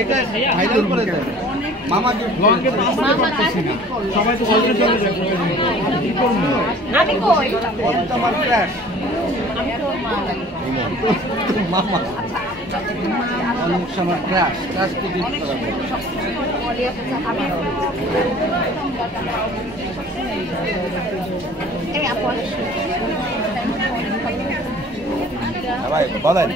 এটা ভাইরাল করে দেয় মামাকে লঙ্গে পাচ্ছি না সবাই তো বলতে চলে যায় কি করব আমি কই তোমার ক্র্যাশ আমি তো মামা অনেক সময় ক্র্যাশ তো দিতে পারবে এই আপন ভাই বলেন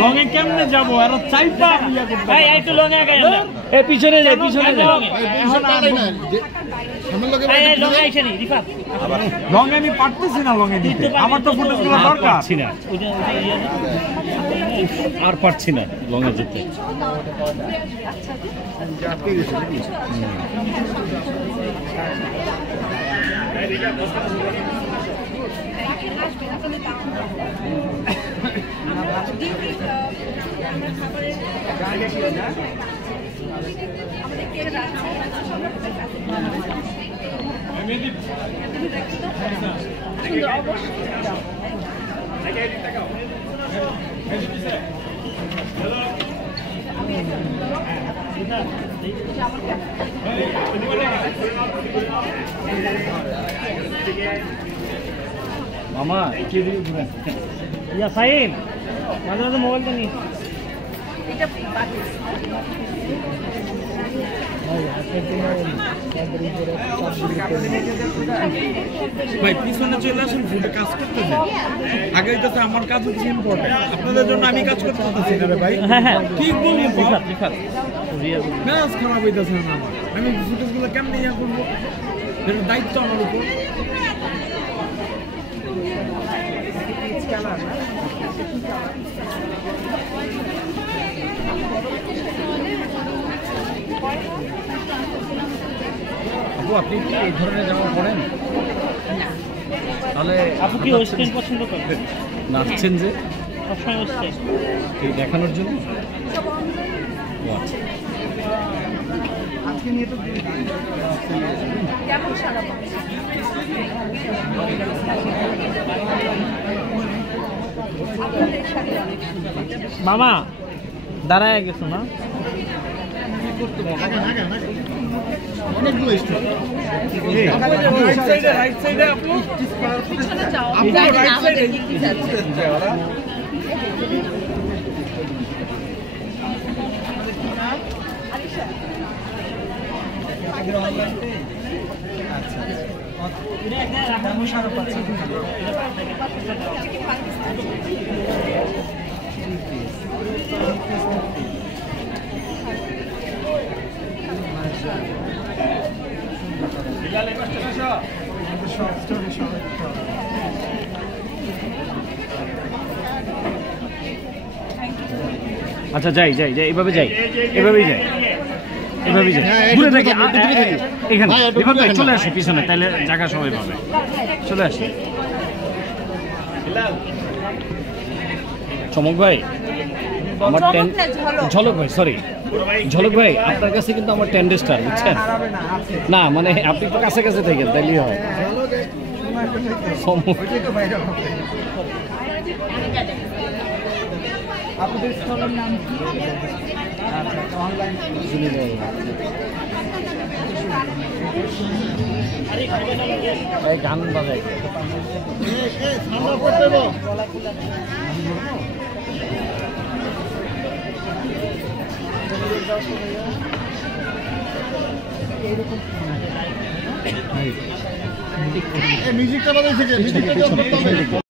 লঙ্গে কেমনে যাবো আর চাইপা ভাই একটু লঙ্গে আগে এই পিছনে যাই লঙ্গে আমি পারতেছি না লঙ্গে দিতে আমার তো ফুটেজগুলো দরকার না আর পারছি না লঙ্গে যেতে मामा या साहिल मामा तो मोबाइल तो नहीं ভাই পিছনে চলে আসুন ফুটে কাজ করতেছে আগে তো আমার কাজ হচ্ছে ইম্পর্টেন্ট আপনাদের জন্য আমি কাজ করতে পারতেছি না রে ভাই ঠিক বলবো ম্যাচ খারাপ হইতেছে না আমি ফুটেজগুলো কেমনে ইয়া করবো এর দায়িত্ব আমার উপর আপু আপনি কি এই ধরনের জামা পরেন তাহলে আপু কি ওয়েস্টার্ন পছন্দ করেন নাচছেন যে সবসময় ওয়েস্টার্ন এই দেখানোর জন্য আজকে নিয়ে তো কেমন সারা মামা দাঁড়ায় গেছো না অনেকগুলো রাইট সাইডে আপু পিছনে যাও আপনি রাইট সাইডে কি যাচ্ছে ওরা আলিশা আগে অনলাইন পে আচ্ছা এটা একটা রাখা মুশারফ আছে আচ্ছা যাই যাই যাই এভাবে যাই এভাবেই যাই এভাবেই যাই ঘুরে দেখি এখানে এভাবে চলে আসে পিছনে তাহলে জায়গা সবাই পাবে চলে আসে চমক ভাই আমার ঝলক ভাই সরি ঝলক ভাই আপনার কাছে কিন্তু আমার 10 স্টার বুঝছেন না মানে আপনি তো কাছে কাছে থাকেন তাইলেই হয় আপনাদের স্থলের নাম কি অনলাইন গান বাজাই মিউজিকটা বাজাইছে